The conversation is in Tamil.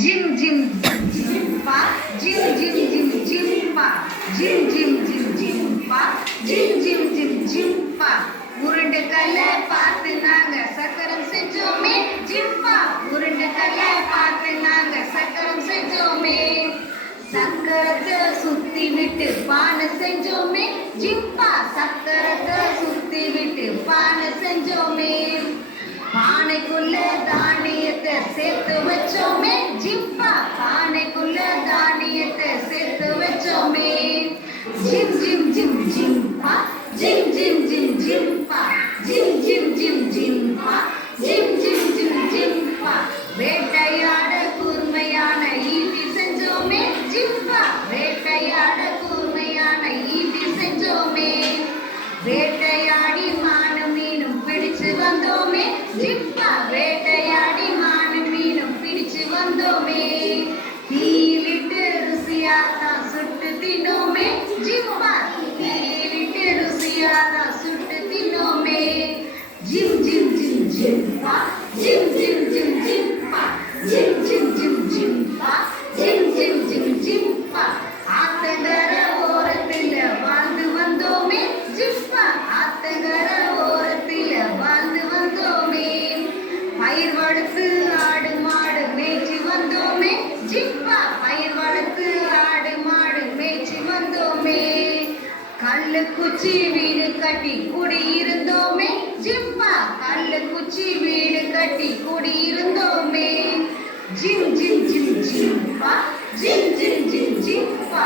ஜிம் ஜிம் ஜிம் பா ஜிம் ஜிம் ஜிம் ஜிம் பா ஜிம் ஜிம் ஜிம் ஜிம் பா ஜிம் ஜிம் ஜிம் ஜிம் பா உருண்டு கல்ல பார்த்து நாங்க சக்கரம் செஞ்சோமே ஜிம்பா உருண்டு கல்ல பார்த்து நாங்க சக்கரம் செஞ்சோமே சக்கரத்தை சுத்தி விட்டு பானை செஞ்சோமே பயிர் வளர்த்து ஆடு மாடு மேய்ச்சி வந்தோமே ஜிப்பா பயிர் வளர்த்து ஆடு மாடு மேய்ச்சி வந்தோமே கல்லு குச்சி வீடு கட்டி குடியிருந்தோமே ஜிப்பா கல்லு குச்சி வீடு கட்டி குடியிருந்தோமே ஜிம் ஜிம் ஜிம் ஜிம்பா ஜிம் ஜிம் ஜிம் ஜிம்பா